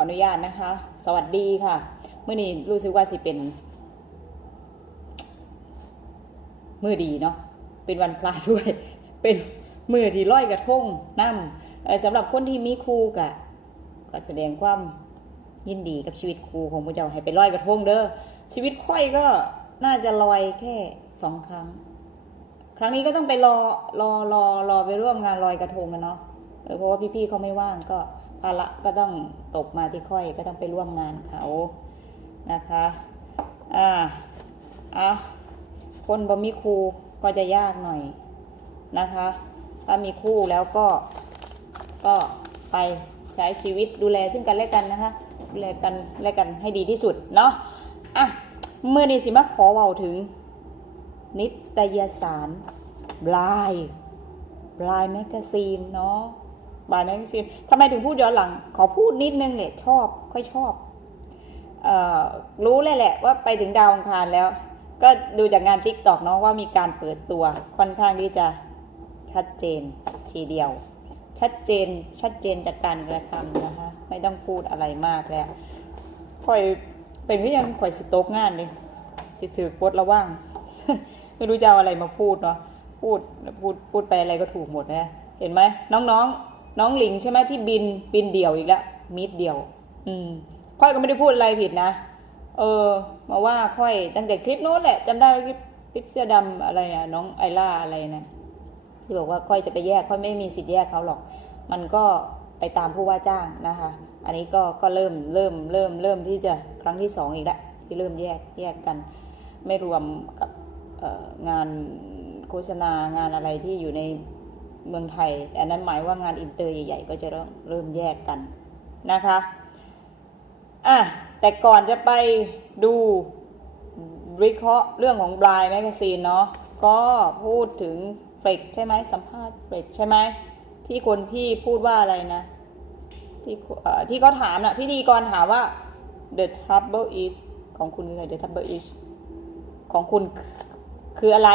ออนุญาตนะคะ สวัสดีค่ะ เมื่อนี้รู้สึกว่าสิเป็นมือดีเนาะ เป็นวันพระด้วย เป็นมือที่ร้อยกระทงน้ำเอ่อสำหรับคนที่มีครูกะก็แสดงความยินดีกับชีวิตครูของพระเจ้าให้ไปร้อยกระทงเด้อ ชีวิตค่อยก็น่าจะลอยแค่สองครั้ง ครั้งนี้ก็ต้องไปรอรอรอรอไปร่วมงานลอยกระทงกันเนาะเพราะว่าพี่ๆเขาไม่ว่างก็ ภาระก็ต้องตกมาที่ค่อยก็ต้องไปร่วมงานเขานะคะ อ่าอะคนบ่มีครูก็จะยากหน่อยนะคะ ถ้ามีคู่แล้วก็ก็ไปใช้ชีวิตดูแลซึ่งกันและกันนะคะ ดูแลกันและกันให้ดีที่สุดเนาะอะเมื่อนี้สิมาขอเว้าถึง นิตยสารบลายบลายแมกกาซีนเนาะ บลายแมกซีนทำไมถึงพูดย้อนหลัง ขอพูดนิดนึงเนี่ยชอบค่อยชอบออรู้เลยแหละว่าไปถึงดาวอังคารแล้ว ก็ดูจากงานทิกตอกเนาะว่ามีการเปิดตัวค่อนข้างที่จะชัดเจนทีเดียว ชัดเจนชัดเจนจากการกระทำนะคะ ไม่ต้องพูดอะไรมากแล้วค่อยเป็นก็ยังค่อยสิโตกงานเลยสิถือปดระว่าง ไม่รู้จะเอาอะไรมาพูดเนาะพูดพูดพูดไปอะไรก็ถูกหมดนะเห็นไหมน้องน้อง น้องหลิงใช่ไหมที่บินบินเดี่ยวอีกแล้วมิดเดี่ยว อืมค่อยก็ไม่ได้พูดอะไรผิดนะ เออ มาว่าค่อยตั้งแต่คลิปโน้นแหละจำได้คลิปคลิปเสื้อดำอะไรนะน้องไอล่าอะไรนะที่บอกว่าค่อยจะไปแยกค่อยไม่มีสิทธิ์แยกเขาหรอก มันก็ไปตามผู้ว่าจ้างนะคะ อันนี้ก็ก็เริ่มเริ่มเริ่มเริ่มที่จะครั้งที่สองอีกแล้วที่เริ่มแยกแยกกัน ไม่รวมกับงานโฆษณางานอะไรที่อยู่ใน เมืองไทย อันนั้นหมายว่างานอินเตอร์ใหญ่ ๆ ก็จะเริ่มเริ่มแยกกันนะคะอะแต่ก่อนจะไปดูวิเคราะห์เรื่องของบลายแมกซีนเนาะก็พูดถึงเฟรกใช่ไหมสัมภาษณ์เฟรกใช่ไหมที่คนพี่พูดว่าอะไรนะที่เอ่อที่เขาถามนะพิธีกรถามว่า the trouble is ของคุณคืออะไร the trouble is ของคุณคืออะไร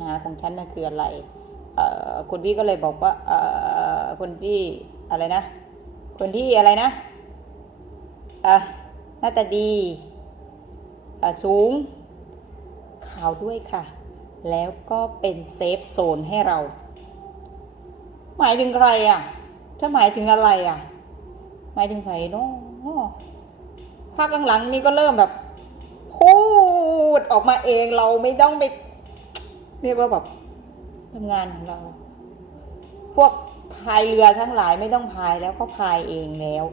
นะของฉันนะคืออะไร คุณพี่ก็เลยบอกว่าคนที่อะไรนะ คนที่อะไรนะอะหน้าตาดีอะสูงขาวด้วยค่ะ แล้วก็เป็นเซฟโซนให้เรา หมายถึงใครอะ ถ้าหมายถึงอะไรอะ หมายถึงใครเนาะภาคหลังๆนี่ก็เริ่มแบบพูดออกมาเองเราไม่ต้องไปเรียกว่าแบบ ทำงานของเรา พวกพายเรือทั้งหลายไม่ต้องพายแล้วเขาพายเองแล้ว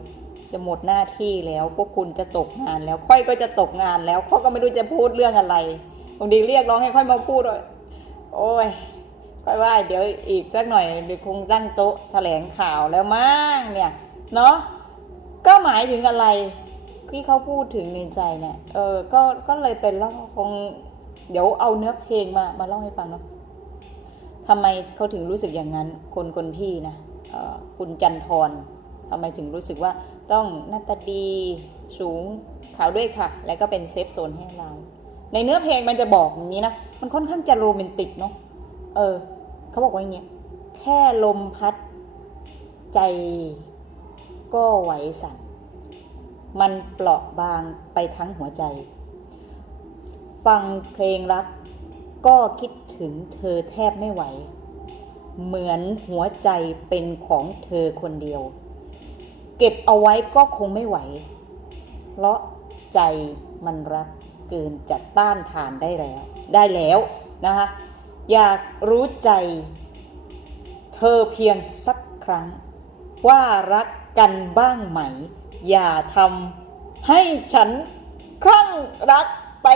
จะหมดหน้าที่แล้วพวกคุณจะตกงานแล้ว ค่อยก็จะตกงานแล้วค่อยก็ไม่รู้จะพูดเรื่องอะไรบางทีเรียกร้องให้ค่อยมาพูดว่าโอ้ยค่อยว่า เดี๋ยวอีกสักหน่อยเดี๋ยวคงตั้งโต๊ะแถลงข่าวแล้วมั้งเนี่ยเนาะก็หมายถึงอะไรที่เขาพูดถึงในใจเนี่ย เออ ก็ ก็เลยเป็นเล่าคง เดี๋ยวเอาเนื้อเพลงมา มาเล่าให้ฟังเนาะ ทำไมเขาถึงรู้สึกอย่างนั้น คนคนที่นะคุณจันทร์ทำไมถึงรู้สึกว่าต้องหน้าตาดีสูงขาวด้วยค่ะ แล้วก็เป็นเซฟโซนให้เรา ในเนื้อเพลงมันจะบอกอย่างนี้นะ มันค่อนข้างจะโรแมนติกเนาะเออเขาบอกว่าอย่างเงี้ยแค่ลมพัดใจก็ไหวสั่น มันเปราะบางไปทั้งหัวใจ ฟังเพลงรัก ก็คิดถึงเธอแทบไม่ไหว เหมือนหัวใจเป็นของเธอคนเดียว เก็บเอาไว้ก็คงไม่ไหว เพราะใจมันรักเกินจะต้านทานได้แล้ว ได้แล้วนะคะอยากรู้ใจ เธอเพียงสักครั้ง ว่ารักกันบ้างไหม อย่าทำให้ฉันคลั่งรักไป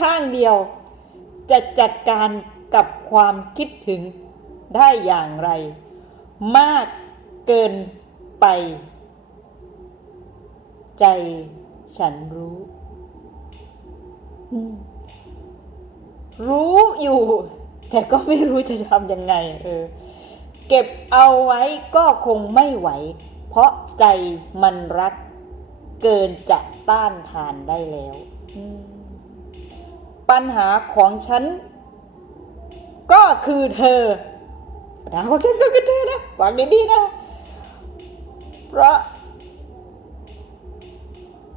ข้างเดียว จะจัดการกับความคิดถึงได้อย่างไร มากเกินไป ใจฉันรู้ รู้อยู่ แต่ก็ไม่รู้จะทำยังไง เออ เก็บเอาไว้ก็คงไม่ไหว เพราะใจมันรักเกินจะต้านทานได้แล้ว อืม ปัญหาของฉัน ก็คือเธอปัญหาของฉันก็คือเธอนะฟังดีๆนะ เพราะ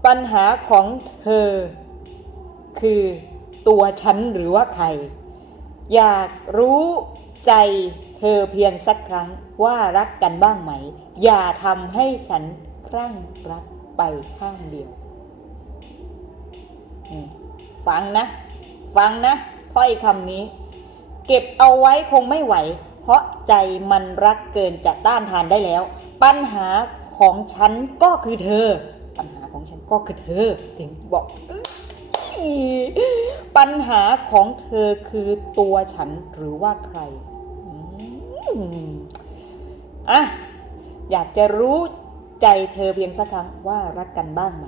ปัญหาของเธอ คือตัวฉันหรือว่าใคร อยากรู้ใจเธอเพียงสักครั้งว่ารักกันบ้างไหม อย่าทำให้ฉันคลั่งรักไปข้างเดียว ฟังนะ ฟังนะถ้อยคำนี้ เก็บเอาไว้คงไม่ไหว เพราะใจมันรักเกินจะต้านทานได้แล้ว ปัญหาของฉันก็คือเธอ ปัญหาของฉันก็คือเธอ ถึงบอกปัญหาของเธอคือตัวฉันหรือว่าใครอะอยากจะรู้ใจเธอเพียงสักครั้งว่ารักกันบ้างไหม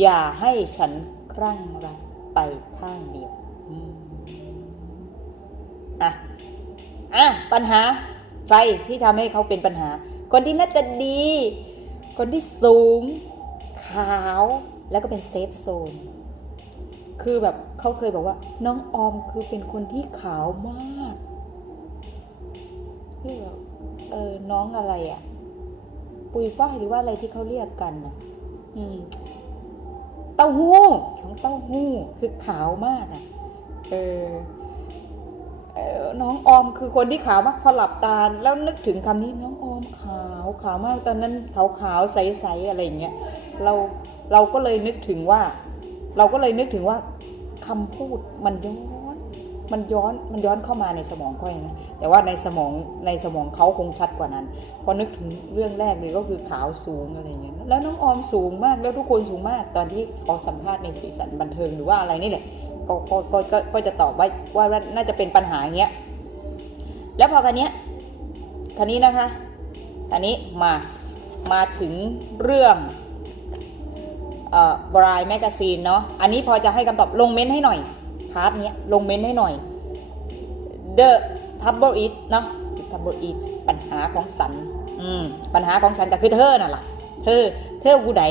อย่าให้ฉันครั่งรัก ไปข้างเดียวอืมอะอะปัญหาใครที่ทำให้เขาเป็นปัญหา คนที่หน่าตาดี คนที่สูง ขาวแล้วก็เป็นเซฟโซน คือแบบเขาเคยบอกว่า น้องออมคือเป็นคนที่ขาวมากที่แบบเออน้องอะไรอะ่ะ ปุยฝ้ายหรือว่าอะไรที่เขาเรียกกันนะอืม เต้าหู้น้องเต้าหู้คือขาวมากอะ่ะเออเออน้องออมคือคนที่ขาวมากพอหลับตาแล้วนึกถึงคำนี้น้องออมขาวขาวมากตอนนั้นขาวขาวใสๆอะไรอย่างเงี้ยเราเราก็เลยนึกถึงว่า เราก็เลยนึกถึงว่าคำพูดมันย้อน มันย้อนมันย้อนเข้ามาในสมองก้อยนะแต่ว่าในสมองในสมองเขาคงชัดกว่านั้น พอนึกถึงเรื่องแรกเลยก็คือขาวสูงอะไรเงี้ยแล้วน้องออมสูงมากแล้วทุกคนสูงมากตอนที่เขาสัมภาษณ์ในสีสันบันเทิงหรือว่าอะไรนี่แหละก็ก็ก็ก็ก็จะตอบว่าว่าน่าจะเป็นปัญหาเงี้ยแล้วพอคันเนี้ยคันนี้นะคะคันนี้มามาถึงเรื่องเอ่อบรายแมกกาซีนเนาะ อันนี้พอจะให้คำตอบลงเม้นต์ให้หน่อย พาร์ทเนี้ยลงเมนให้หน่อย The Trouble Is เนาะ The Trouble Is ปัญหาของสันอืมปัญหาของสันก็คือเธอน่ะล่ะ เธอ เธอผู้ใด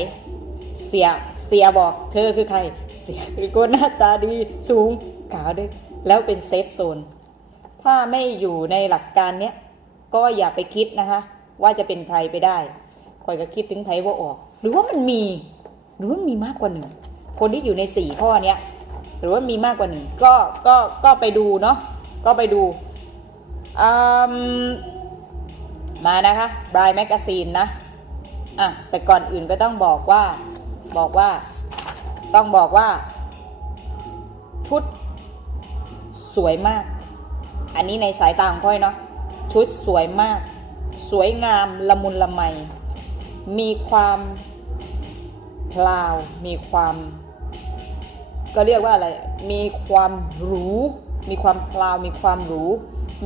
เสียเสียบอก เธอคือใคร เสียคือคนหน้าตาดีสูงขาวด้วย แล้วเป็นเซฟโซน ถ้าไม่อยู่ในหลักการเนี้ยก็อย่าไปคิดนะคะ ว่าจะเป็นใครไปได้คอยก็คิดถึงไพว่าออก หรือว่ามันมี หรือว่ามีมากกว่าหนึ่ง คนที่อยู่ในสี่ข้อเนี้ย หรือว่ามีมากกว่าหนึ่งก็ก็ก็ไปดูเนาะก็ไปดูอืมมานะคะบรายแมกกาซีนนะอะแต่ก่อนอื่นก็ต้องบอกว่าบอกว่าต้องบอกว่า ชุดสวยมาก อันนี้ในสายตาของค่อยเนาะชุดสวยมาก สวยงามละมุนละไมมีความพลาวมีความ ก็เรียกว่าอะไร มีความรู้ มีความพลาว มีความหรู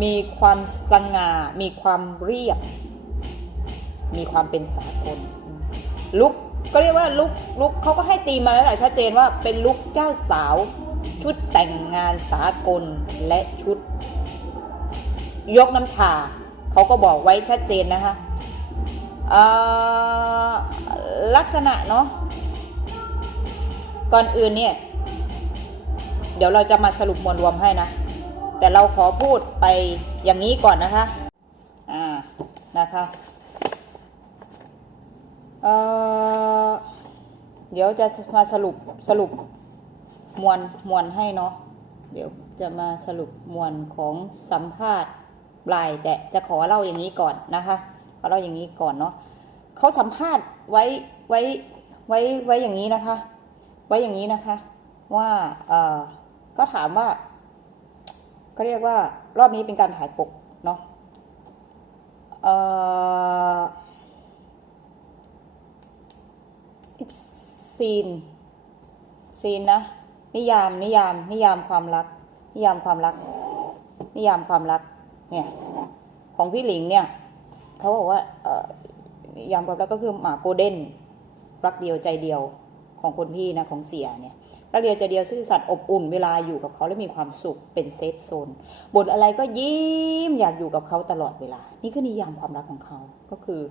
มีความสง่า มีความเรียบ มีความเป็นสากล ลุกก็เรียกว่าลุกลุกเขาก็ให้ตีมาแล้วแหละชัดเจนว่าเป็นลุกเจ้าสาว ชุดแต่งงานสากลและชุด ยกน้ำชาเขาก็บอกไว้ชัดเจนนะคะอ่อลักษณะเนาะก่อนอื่นเนี่ย เดี๋ยวเราจะมาสรุปมวลรวมให้นะ แต่เราขอพูดไปอย่างนี้ก่อนนะคะ อ่า นะคะเอ่อเดี๋ยวจะมาสรุปสรุปมวลมวลให้เนาะ เดี๋ยวจะมาสรุปมวลของสัมภาษณ์ปลายแต่จะขอเล่าอย่างนี้ก่อนนะคะขอเล่าอย่างนี้ก่อนเนาะเขาสัมภาษณ์ไว้ไว้ไว้ไว้อย่างนี้นะคะ ไว้อย่างนี้นะคะ ว่าเอ่อ ก็ถามว่าก็เรียกว่ารอบนี้เป็นการถ่ายปกเนาะเอ่อ it's scene scene นะ นิยาม นิยาม นิยามความรัก นิยามความรัก นิยามความรัก เนี่ย ของพี่หลิงเนี่ย เขาบอกว่าเอ่อนิยามความรักก็คือหมาโกลเด้น รักเดียวใจเดียวของคนพี่นะ ของเสียเนี่ย รักเดียวใจเดียวซื่อสัตย์อบอุ่นเวลาอยู่กับเขาแล้วมีความสุขเป็นเซฟโซนบนอะไรก็ยิ้มอยากอยู่กับเขาตลอดเวลา นี่คือนิยามความรักของเขาก็คือ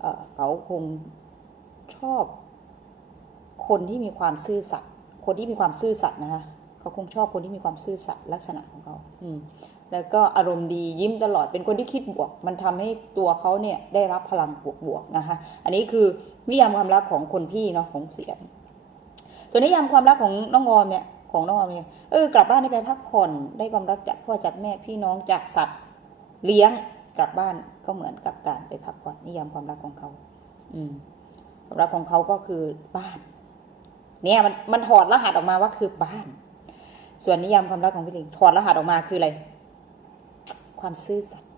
เอเขาคงชอบคนที่มีความซื่อสัตย์คนที่มีความซื่อสัตย์นะคะเขาคงชอบคนที่มีความซื่อสัตย์ลักษณะของเขาอืมแล้วก็อารมณ์ดียิ้มตลอดเป็นคนที่คิดบวก มันทำให้ตัวเขาเนี่ยได้รับพลังบวกๆนะคะ อันนี้คือนิยามความรักของคนพี่เนาะของเสียน ส่วนนิยามความรักของน้องออมเนี่ยของน้องออมเนี่ยเออกลับบ้านได้ไปพักผ่อนได้ความรักจากพ่อจากแม่พี่น้องจากสัตว์เลี้ยงกลับบ้านก็เหมือนกับการไปพักผ่อนนิยามความรักของเขา อืมความรักของเขาก็คือบ้าน เนี่ยมันมันถอดรหัสออกมาว่าคือบ้าน ส่วนนิยามความรักของพี่ลิงถอดรหัสออกมาคืออะไร ความซื่อสัตย์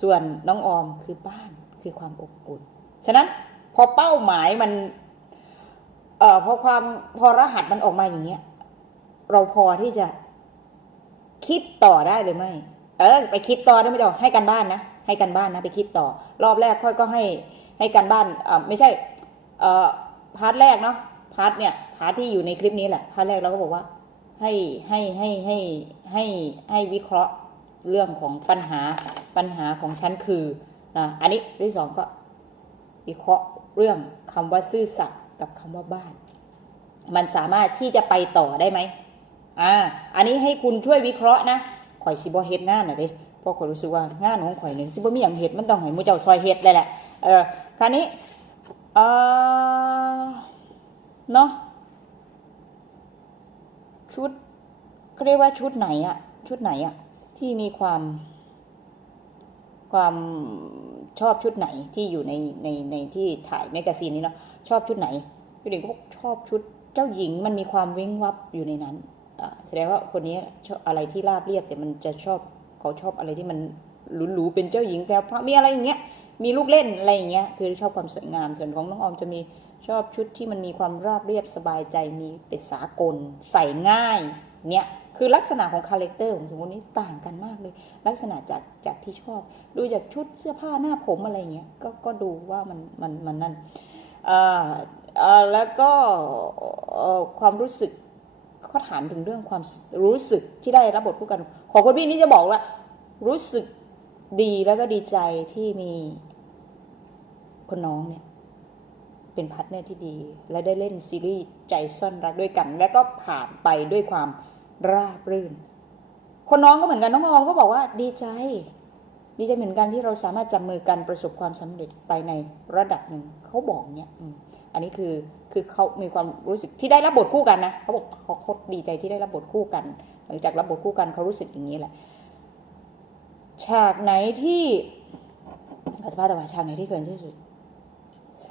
ส่วนน้องออมคือบ้านคือความอบอุ่นฉะนั้นพอเป้าหมายมัน เอ่อพอความพอรหัสมันออกมาอย่างเงี้ย เราพอที่จะคิดต่อได้หรือไม่ เออ ไปคิดต่อได้ไหมจ๊ะให้กันบ้านนะให้กันบ้านนะไปคิดต่อ รอบแรกค่อยก็ให้ให้กันบ้านเอ่อไม่ใช่เอ่อพาร์ทแรกเนาะพาร์ทเนี่ยพาร์ทที่อยู่ในคลิปนี้แหละพาร์ทแรกเราก็บอกว่าให้ให้ให้ให้ให้ให้วิเคราะห์เรื่องของปัญหาปัญหาของฉันคือนะอันนี้ที่สองก็วิเคราะห์เรื่องคำว่าซื่อสัตย์ กับคำว่าบ้าน มันสามารถที่จะไปต่อได้ไหมอ่าอันนี้ให้คุณช่วยวิเคราะห์นะข่อยสิบ่เฮ็ดงานน่ะเด้เพราะข่อยรู้สึกว่างานของข่อยนี่สิบ่มีหยังเฮ็ดมันต้องให้มูเจ้าซอยเฮ็ดเลยแหละเออคราวนี้เอ่อเนาะชุดเขาเรียกว่าชุดไหนอะชุดไหนอะที่มีความ ความชอบชุดไหนที่อยู่ในในในที่ถ่ายแมกกาซีนนี้เนาะชอบชุดไหน พี่เด็กก็บอกชอบชุดเจ้าหญิงมันมีความวิ้งวับอยู่ในนั้นอ่าแสดงว่าคนนี้ชอบอะไรที่ราบเรียบ แต่มันจะชอบเขาชอบอะไรที่มันหรูๆเป็นเจ้าหญิงแพรวมีอะไรอย่างเงี้ยมีลูกเล่นอะไรอย่างเงี้ยคือชอบความสวยงามส่วนของน้องออมจะมีชอบชุดที่มันมีความราบเรียบสบายใจมีเป็นสากล ใส่ง่ายเนี่ยคือลักษณะของคาแรคเตอร์ของสมมตินี้ต่างกันมากเลย ลักษณะจากจากที่ชอบ ดูจากชุดเสื้อผ้าหน้าผมอะไรเงี้ยก็ก็ดูว่ามันมันมันนั่นอ่า แล้วก็ความรู้สึกเขาถามถึงเรื่องความรู้สึกที่ได้รับบทคู่กัน ของคนพี่นี่จะบอกว่า รู้สึกดีแล้วก็ดีใจที่มีคนน้องเนี่ยเป็นพาร์ทเนอร์ที่ดี และได้เล่นซีรีส์ใจซ่อนรักด้วยกัน และก็ผ่านไปด้วยความราบรื่น คนน้องก็เหมือนกันน้องออมก็บอกว่าดีใจ ดีใจเหมือนกันที่เราสามารถจับมือกันประสบความสำเร็จไปในระดับหนึ่งเขาบอกเนี่ย อันนี้คือคือเขามีความรู้สึกที่ได้รับบทคู่กันนะเขาบอกเขาเขาดีใจที่ได้รับบทคู่กัน หลังจากรับบทคู่กันเขารู้สึกอย่างนี้แหละ ฉากไหนที่อาสภาตะวันฉากไหนที่เกินที่สุด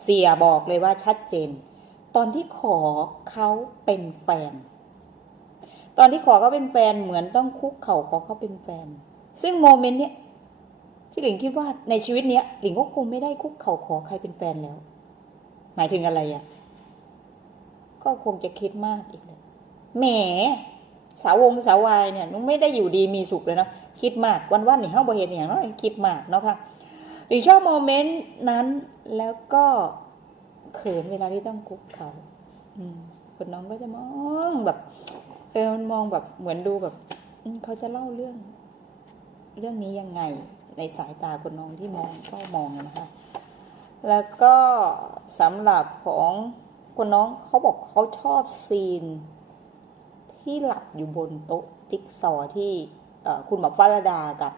เสียบอกเลยว่าชัดเจน ตอนที่ขอเขาเป็นแฟน ตอนที่ขอเขาเป็นแฟนเหมือนต้องคุกเข่าขอเขาเป็นแฟน ซึ่งโมเมนต์เนี้ยที่หลิงคิดว่าในชีวิตเนี้ยหลิงก็คงไม่ได้คุกเข่าขอใครเป็นแฟนแล้ว หมายถึงอะไรอะ่ะ ก็คงจะคิดมากอีกเลยแหมสาวงสาววายเนี่ยนุ้งไม่ได้อยู่ดีมีสุขเลยนะคิดมากวันวันนี่เฮาบ่เห็นอย่างเนาะคิดมากเนาะค่ะหรือชอบโมเมนต์นั้นแล้วก็เขินเวลาที่ต้องคุกเขาอืมคนน้องก็จะมองแบบเออมันมองแบบเหมือนดูแบบเขาจะเล่าเรื่อง เรื่องนี้ยังไง ในสายตาคนน้องที่มองก็มองนะคะ แล้วก็สำหรับของคนน้องเขาบอกเขาชอบซีน ที่หลับอยู่บนโต๊ะจิ๊กซอว์ที่คุณหมอฟ้ารดากับ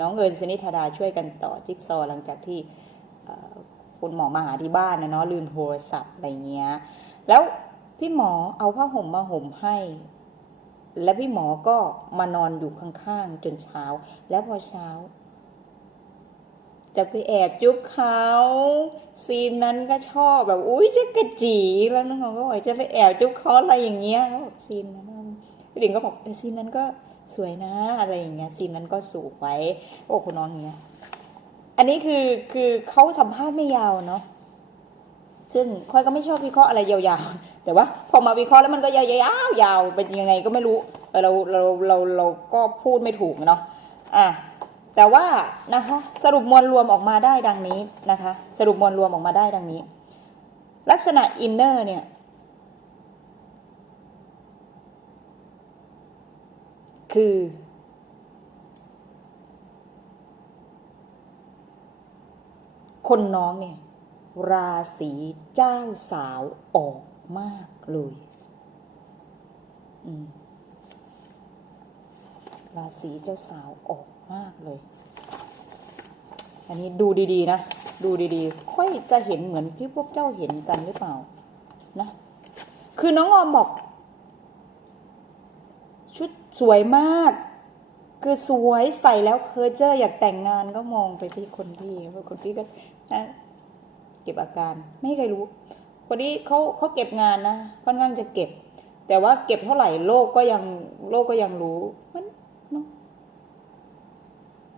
น้องเอิญสนิธาดาช่วยกันต่อจิ๊กซอว์หลังจากที่คุณหมอมาหาที่บ้านนะเนาะลืมโทรศัพท์อะไรเงี้ย แล้วพี่หมอเอาผ้าห่มมาห่มให้ และพี่หมอก็มานอนอยู่ข้างๆจนเช้า แล้วพอเช้า จะไปแอบจุ๊บเขาซีนนั้นก็ชอบแบบอุ้ยจะกระจีแล้วน้องก็บอกจะไปแอบจุ๊บเขาอะไรอย่างเงี้ยเขาบอกซีนนั้นพี่หลิงก็บอกเออซีนนั้นก็สวยนะอะไรอย่างเงี้ยซีนนั้นก็สูงไว้โอ้คุณน้องเงี้ย อันนี้คือคือเขาสัมภาษณ์ไม่ยาวเนาะซึ่งค่อยก็ไม่ชอบวิเคราะห์อะไรยาวๆ แต่ว่าพอมาวิเคราะห์แล้วมันก็ยาวๆยาวเป็นยังไงก็ไม่รู้เราเราเราเราก็พูดไม่ถูกเนาะอะ แต่ว่านะคะสรุปมวลรวมออกมาได้ดังนี้นะคะสรุปมวลรวมออกมาได้ดังนี้ ลักษณะอินเนอร์เนี่ยคือ คนน้องเนี่ยราศีเจ้าสาวออกมากเลย อืม ราศีเจ้าสาวออกมากเลย อันนี้ดูดีๆนะ ดูดีๆ ค่อยจะเห็นเหมือนที่พวกเจ้าเห็นกันหรือเปล่านะ คือน้องออมบอก ชุดสวยมาก คือสวยใส่แล้วเพอเจอร์อยากแต่งงานก็มองไปที่คนพี่เพราะคนพี่ก็นะเก็บอาการไม่ให้ใครรู้คนนี้เขาเขาเก็บงานนะค่อนข้างจะเก็บ แต่ว่าเก็บเท่าไหร่โลกก็ยังโลกก็ยังรู้ มัน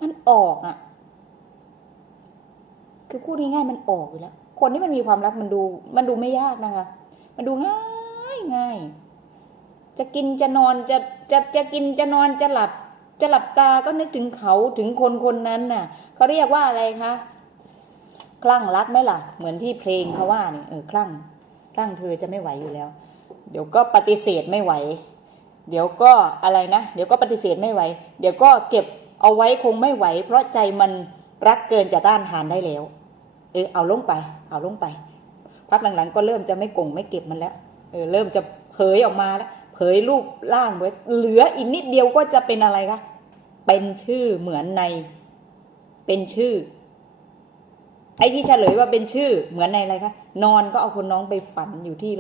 มันออกอะ่ะ คือพูดง่ายๆมันออกอยู่แล้ว คนที่มันมีความรักมันดู มันดูไม่ยากนะคะ มันดูง่ายง่ายจะกินจะนอนจะจะจะกินจะนอนจะหลับ จะหลับตาก็นึกถึงเขาถึงคนคนนั้นน่ะเขาเรียกว่าอะไรคะคลั่งรักไหมล่ะ เหมือนที่เพลงเขาว่าเนี่ยเออคลั่งคลั่งเธอจะไม่ไหวอยู่แล้ว เดี๋ยวก็ปฏิเสธไม่ไหว เดี๋ยวก็อะไรนะ เดี๋ยวก็ปฏิเสธไม่ไหว เดี๋ยวก็เก็บ เอาไว้คงไม่ไหว เพราะใจมันรักเกินจะต้านทานได้แล้ว เออเอาลงไป เอาลงไป พักหลังๆ ก็เริ่มจะไม่กงไม่เก็บมันแล้ว เออเริ่มจะเผยออกมาแล้ว เผยรูปร่างไว้ เหลืออีกนิดเดียวก็จะเป็นอะไรคะ เป็นชื่อเหมือนใน เป็นชื่อ ไอ้ที่เฉลยว่าเป็นชื่อเหมือนในอะไรคะ นอนก็เอาคนน้องไปฝันอยู่ที่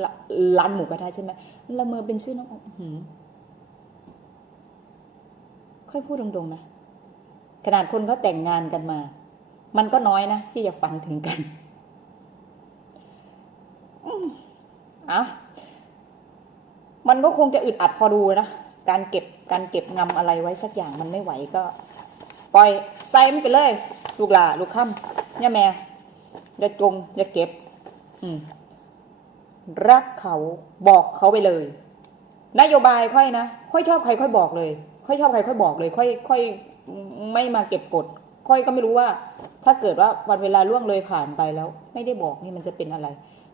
ร้านหมูกระทะใช่ไหมละเมอเป็นชื่อน้องอหือค่อยพูดตรงๆนะ ขนาดคนเขาแต่งงานกันมา มันก็น้อยนะ ที่จะฝันถึงกันอะมันก็คงจะอึดอัดพอดูนะ การเก็บการเก็บงำอะไรไว้สักอย่างมันไม่ไหวก็ ปล่อยใส่มันไปเลย ลูกหลาลูกค่ำเนี่ยแม่อย่าจงอย่าเก็บ อืม รักเขาบอกเขาไปเลย นโยบายค่อยนะ ค่อยชอบใครค่อยบอกเลย ค่อยชอบใครค่อยบอกเลย ค่อยค่อยไม่มาเก็บกด ค่อยก็ไม่รู้ว่า ถ้าเกิดว่าวันเวลาล่วงเลยผ่านไปแล้ว ไม่ได้บอกนี่มันจะเป็นอะไร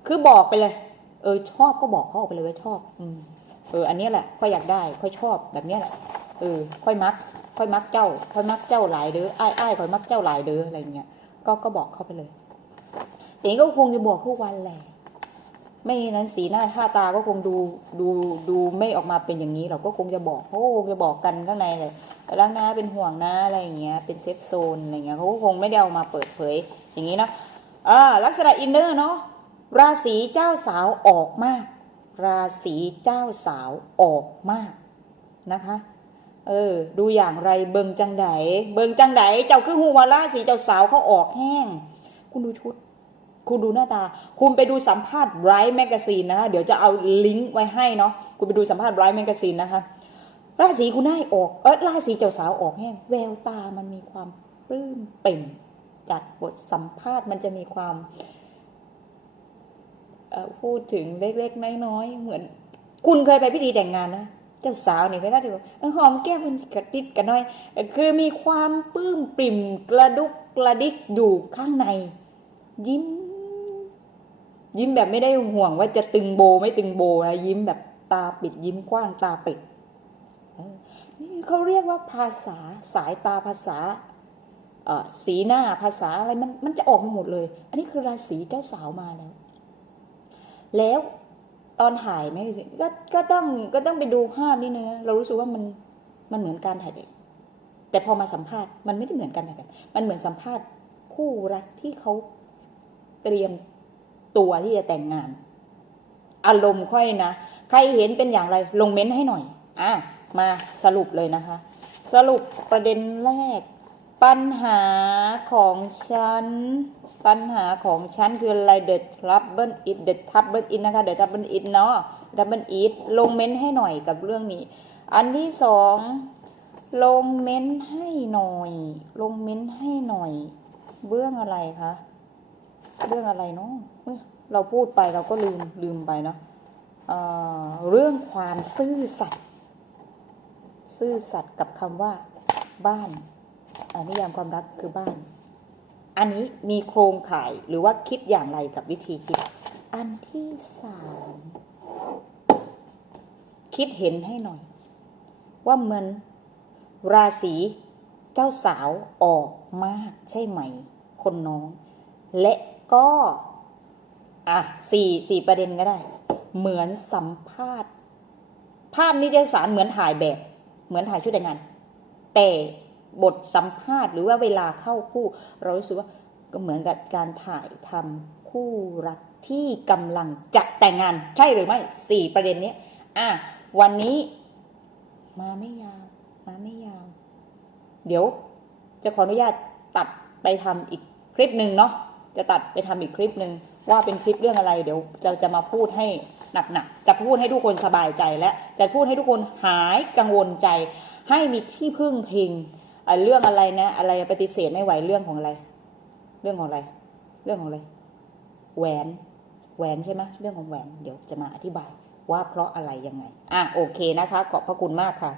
คือบอกไปเลย เออ ชอบก็บอกเขาออกไปเลยว่าชอบ อืมเออ อันนี้แหละ ค่อยอยากได้ ค่อยชอบแบบนี้แหละ เออ ค่อยมัก ค่อยมักเจ้า ค่อยมักเจ้าหลายเด้อ อ้ายอ้ายค่อยมักเจ้าหลายเด้ออะไรเงี้ย ก็ก็บอกเขาไปเลยแต่นี้ก็คงจะบอกทุกวันแหละ ไม่นั้นสีหน้าท่าตาก็คงดูดูดูไม่ออกมาเป็นอย่างนี้เราก็คงจะบอกเขาก็คงจะบอกกันข้างในเลยรักนะเป็นห่วงนะอะไรอย่างเงี้ยเป็นเซฟโซนอะไรเงี้ยเขาก็คงไม่ได้เอามาเปิดเผย อย่างนี้นะอ่าลักษณะอินเนอร์เนาะราศีเจ้าสาวออกมาก ราศีเจ้าสาวออกมากนะคะเออดูอย่างไรเบิงจังไดเบิงจังไดเจ้าคือหูวราศีเจ้าสาวเขาออกแห้ง คุณดูชุด คุณดูหน้าตา คุณไปดูสัมภาษณ์ Bright Magazine นะคะ เดี๋ยวจะเอาลิงก์ไว้ให้เนาะ คุณไปดูสัมภาษณ์ Bright Magazine นะคะ ราศีคุณนายออก เออราศีเจ้าสาวออกแห้งแววตามันมีความปลื้มปริ่มจากบทสัมภาษณ์มันจะมีความพูดถึงเล็กๆน้อยๆเหมือน คุณเคยไปพิธีแต่งงานนะเจ้าสาวนี่เวลาที่บอกหอมแก้มมันกระดิดกันหน่อย คือมีความปลื้มปริ่มกระดุกกระดิกอยู่ข้างใน ยิ้ม ยิ้มแบบไม่ได้ห่วงว่าจะตึงโบไม่ตึงโบนะยิ้มแบบตาปิดยิ้มกว้างตาปิดนี่เขาเรียกว่าภาษาสายตาภาษาสีหน้าภาษาอะไรมันมันจะออกมาหมดเลย อันนี้คือราศีเจ้าสาวมาแล้ว แล้วตอนถ่ายแมก็ก็ต้องก็ต้องไปดูภาพนี่เนื้อเรารู้สึกว่ามันมันเหมือนการถ่ายแบบแต่พอมาสัมภาษณ์มันไม่ได้เหมือนการถ่ายแบบ มันเหมือนสัมภาษณ์คู่รักที่เขาเตรียม ตัวที่จะแต่งงาน อารมณ์ค่อยนะ ใครเห็นเป็นอย่างไรลงเม้นต์ให้หน่อย อะ มาสรุปเลยนะคะ สรุปประเด็นแรก ปัญหาของฉัน ปัญหาของฉันคืออะไร the trouble it the trouble it นะคะ the trouble it เนาะ trouble it ลงเม้นต์ให้หน่อยกับเรื่องนี้ อันที่สองลงเม้นต์ให้หน่อย ลงเม้นต์ให้หน่อยเรื่องอะไรคะ เรื่องอะไรเนาะเราพูดไปเราก็ลืมลืมไปเนาะเเรื่องความซื่อสัตย์ซื่อสัตย์กับคำว่าบ้านอันนิยามความรักคือบ้าน อันนี้มีโครงข่ายหรือว่าคิดอย่างไรกับวิธีคิด อันที่สามคิดเห็นให้หน่อย ว่าเมือนราศีเจ้าสาวออกมากใช่ไหม คนน้อง และ ก็อะสี่สี่ประเด็นก็ได้ เหมือนสัมภาษณ์ ภาพนิตยสารเหมือนถ่ายแบบ เหมือนถ่ายชุดแต่งงาน แต่บทสัมภาษณ์หรือว่าเวลาเข้าคู่ เรารู้สึกว่าก็เหมือนกับการถ่ายทำคู่รักที่กำลังจะแต่งงาน ใช่หรือไม่สี่ประเด็นเนี้ยอะวันนี้ มาไม่ยาวมาไม่ยาว เดี๋ยวจะขออนุญาตตัดไปทำอีกคลิปหนึ่งเนาะ จะตัดไปทำอีกคลิปหนึ่งว่าเป็นคลิปเรื่องอะไร เดี๋ยวจะจะมาพูดให้หนักๆจะพูดให้ทุกคนสบายใจและจะพูดให้ทุกคนหายกังวลใจ ให้มีที่พึ่งพิงเรื่องอะไรนะ อะไรปฏิเสธไม่ไหวเรื่องของอะไร เรื่องของอะไร เรื่องของอะไร แหวนแหวนใช่ไหมเรื่องของแหวนเดี๋ยวจะมาอธิบายว่าเพราะอะไรยังไง อะโอเคนะคะ ขอบพระคุณมากค่ะ